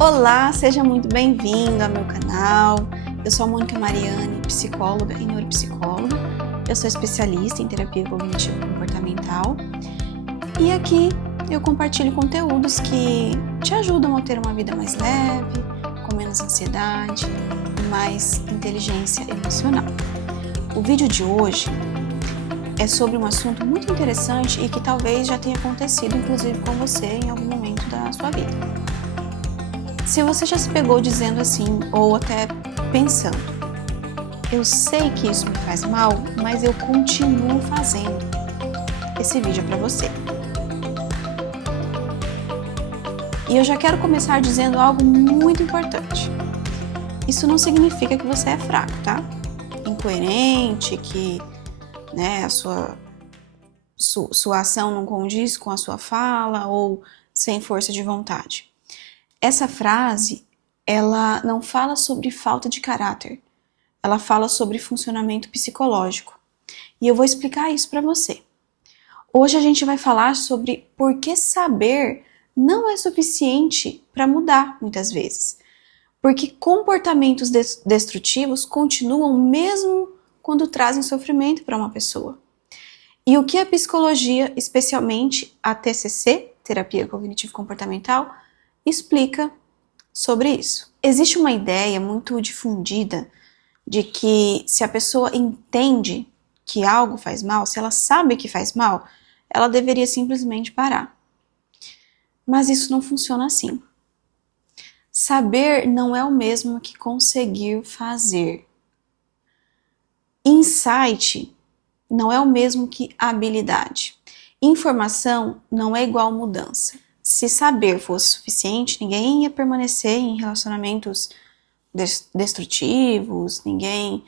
Olá, seja muito bem-vindo ao meu canal. Eu sou a Mônica Mariani, psicóloga e neuropsicóloga. Eu sou especialista em terapia cognitivo-comportamental e aqui eu compartilho conteúdos que te ajudam a ter uma vida mais leve, com menos ansiedade e mais inteligência emocional. O vídeo de hoje é sobre um assunto muito interessante e que talvez já tenha acontecido, inclusive com você, em algum momento da sua vida. Se você já se pegou dizendo assim, ou até pensando, eu sei que isso me faz mal, mas eu continuo fazendo. Esse vídeo é para você. E eu já quero começar dizendo algo muito importante. Isso não significa que você é fraco, tá? Incoerente, que a sua ação não condiz com a sua fala ou sem força de vontade. Essa frase, ela não fala sobre falta de caráter, ela fala sobre funcionamento psicológico. E eu vou explicar isso para você. Hoje a gente vai falar sobre por que saber não é suficiente para mudar, muitas vezes. Porque comportamentos destrutivos continuam mesmo quando trazem sofrimento para uma pessoa. E o que a psicologia, especialmente a TCC, Terapia Cognitivo-Comportamental, explica sobre isso. Existe uma ideia muito difundida de que se a pessoa entende que algo faz mal, se ela sabe que faz mal, ela deveria simplesmente parar. Mas isso não funciona assim. Saber não é o mesmo que conseguir fazer. Insight não é o mesmo que habilidade. Informação não é igual mudança. Se saber fosse suficiente, ninguém ia permanecer em relacionamentos destrutivos, ninguém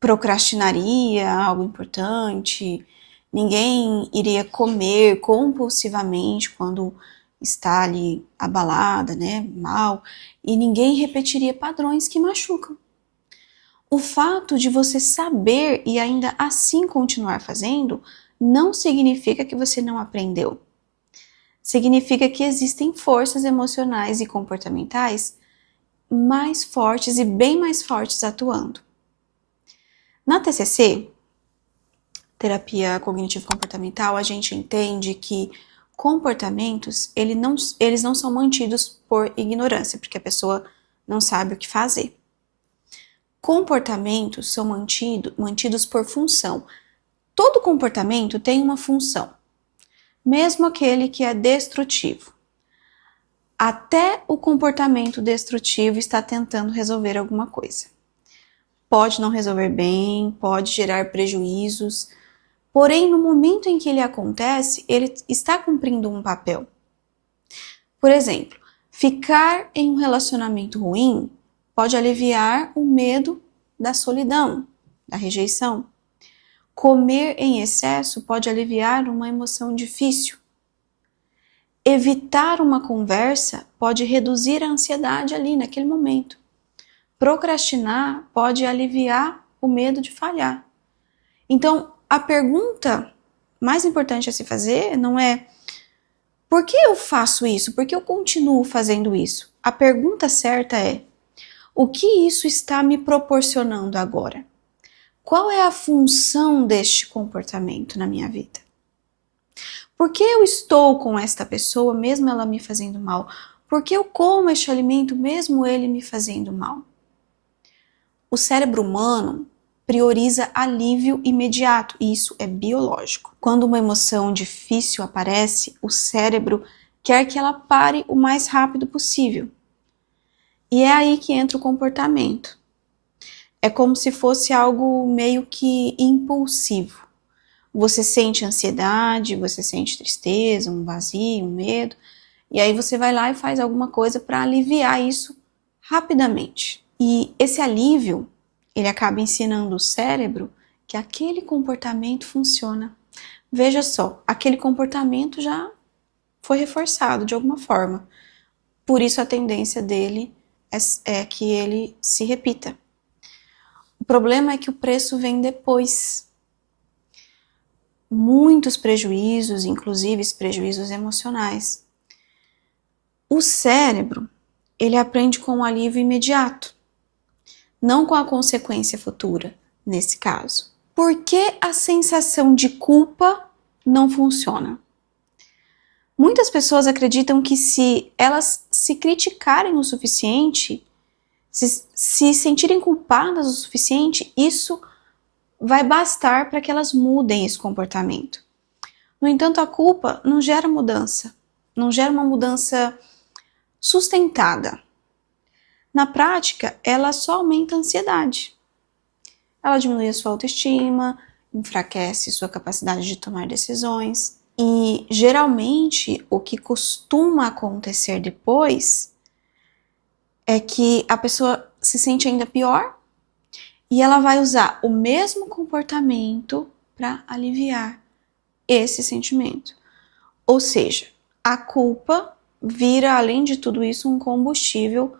procrastinaria algo importante, ninguém iria comer compulsivamente quando está ali abalada, mal, e ninguém repetiria padrões que machucam. O fato de você saber e ainda assim continuar fazendo não significa que você não aprendeu. Significa que existem forças emocionais e comportamentais mais fortes e bem mais fortes atuando. Na TCC, Terapia Cognitivo-Comportamental, a gente entende que comportamentos, eles não são mantidos por ignorância, porque a pessoa não sabe o que fazer. Comportamentos são mantidos por função. Todo comportamento tem uma função, mesmo aquele que é destrutivo. Até o comportamento destrutivo está tentando resolver alguma coisa. Pode não resolver bem, pode gerar prejuízos, porém, no momento em que ele acontece, ele está cumprindo um papel. Por exemplo, ficar em um relacionamento ruim pode aliviar o medo da solidão, da rejeição. Comer em excesso pode aliviar uma emoção difícil. Evitar uma conversa pode reduzir a ansiedade ali naquele momento. Procrastinar pode aliviar o medo de falhar. Então, a pergunta mais importante a se fazer não é por que eu faço isso? Por que eu continuo fazendo isso? A pergunta certa é o que isso está me proporcionando agora? Qual é a função deste comportamento na minha vida? Por que eu estou com esta pessoa mesmo ela me fazendo mal? Por que eu como este alimento mesmo ele me fazendo mal? O cérebro humano prioriza alívio imediato, e isso é biológico. Quando uma emoção difícil aparece, o cérebro quer que ela pare o mais rápido possível. E é aí que entra o comportamento. É como se fosse algo meio que impulsivo. Você sente ansiedade, você sente tristeza, um vazio, um medo, e aí você vai lá e faz alguma coisa para aliviar isso rapidamente. E esse alívio, ele acaba ensinando o cérebro que aquele comportamento funciona. Veja só, aquele comportamento já foi reforçado de alguma forma. Por isso a tendência dele é que ele se repita. O problema é que o preço vem depois. Muitos prejuízos, inclusive prejuízos emocionais. O cérebro, ele aprende com um alívio imediato, não com a consequência futura, nesse caso. Por que a sensação de culpa não funciona? Muitas pessoas acreditam que se elas se criticarem o suficiente, se sentirem culpadas o suficiente, isso vai bastar para que elas mudem esse comportamento. No entanto, a culpa não gera mudança, não gera uma mudança sustentada. Na prática, ela só aumenta a ansiedade. Ela diminui a sua autoestima, enfraquece sua capacidade de tomar decisões. E, geralmente, o que costuma acontecer depois é que a pessoa se sente ainda pior e ela vai usar o mesmo comportamento para aliviar esse sentimento. Ou seja, a culpa vira, além de tudo isso, um combustível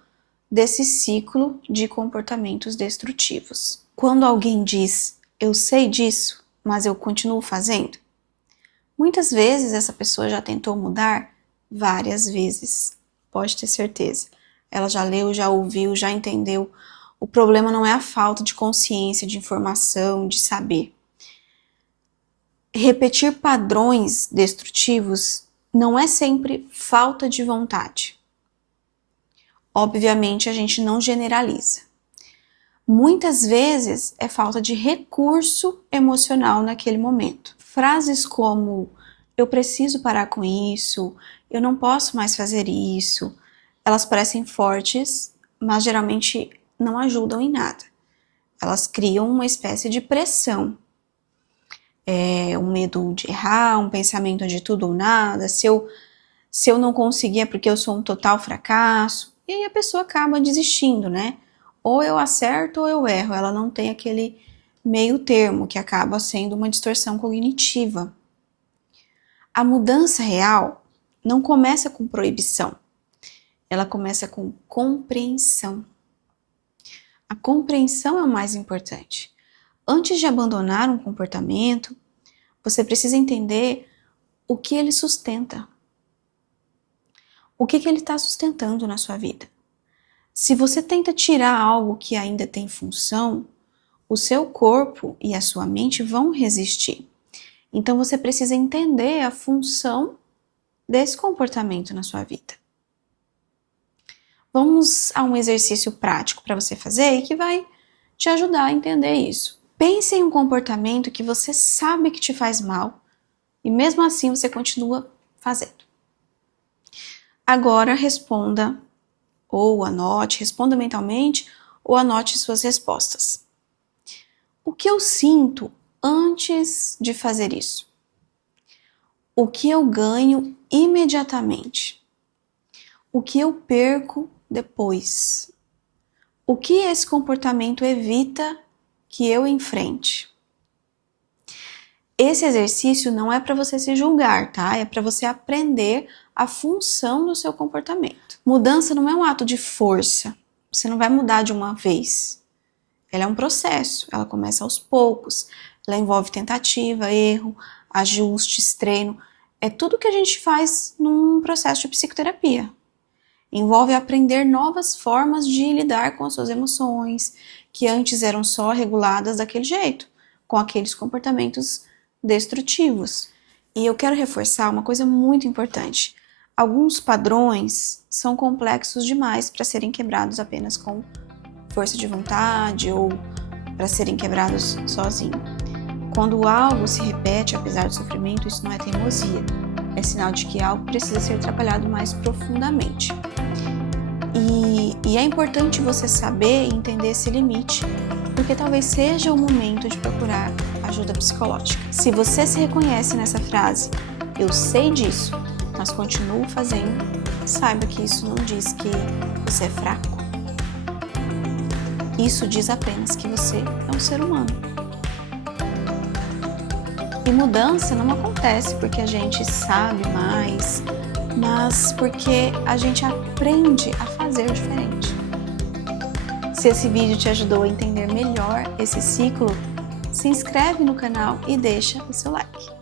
desse ciclo de comportamentos destrutivos. Quando alguém diz, eu sei disso, mas eu continuo fazendo, muitas vezes essa pessoa já tentou mudar várias vezes, pode ter certeza. Ela já leu, já ouviu, já entendeu. O problema não é a falta de consciência, de informação, de saber. Repetir padrões destrutivos não é sempre falta de vontade. Obviamente, a gente não generaliza. Muitas vezes é falta de recurso emocional naquele momento. Frases como, eu preciso parar com isso, eu não posso mais fazer isso, elas parecem fortes, mas geralmente não ajudam em nada. Elas criam uma espécie de pressão. Um medo de errar, um pensamento de tudo ou nada, se eu não conseguir é porque eu sou um total fracasso. E aí a pessoa acaba desistindo, né? Ou eu acerto ou eu erro. Ela não tem aquele meio termo que acaba sendo uma distorção cognitiva. A mudança real não começa com proibição. Ela começa com compreensão. A compreensão é o mais importante. Antes de abandonar um comportamento, você precisa entender o que ele sustenta. O que ele está sustentando na sua vida. Se você tenta tirar algo que ainda tem função, o seu corpo e a sua mente vão resistir. Então você precisa entender a função desse comportamento na sua vida. Vamos a um exercício prático para você fazer e que vai te ajudar a entender isso. Pense em um comportamento que você sabe que te faz mal e mesmo assim você continua fazendo. Agora responda ou anote, responda mentalmente ou anote suas respostas. O que eu sinto antes de fazer isso? O que eu ganho imediatamente? O que eu perco depois? O que esse comportamento evita que eu enfrente? Esse exercício não é para você se julgar, tá? É para você aprender a função do seu comportamento. Mudança não é um ato de força. Você não vai mudar de uma vez. Ela é um processo. Ela começa aos poucos. Ela envolve tentativa, erro, ajustes, treino. É tudo que a gente faz num processo de psicoterapia. Envolve aprender novas formas de lidar com as suas emoções, que antes eram só reguladas daquele jeito, com aqueles comportamentos destrutivos. E eu quero reforçar uma coisa muito importante. Alguns padrões são complexos demais para serem quebrados apenas com força de vontade ou para serem quebrados sozinho. Quando algo se repete apesar do sofrimento, isso não é teimosia. É sinal de que algo precisa ser trabalhado mais profundamente. E é importante você saber e entender esse limite, porque talvez seja o momento de procurar ajuda psicológica. Se você se reconhece nessa frase, eu sei disso, mas continuo fazendo, saiba que isso não diz que você é fraco. Isso diz apenas que você é um ser humano. E mudança não acontece porque a gente sabe mais, mas porque a gente aprende a fazer diferente. Se esse vídeo te ajudou a entender melhor esse ciclo, se inscreve no canal e deixa o seu like.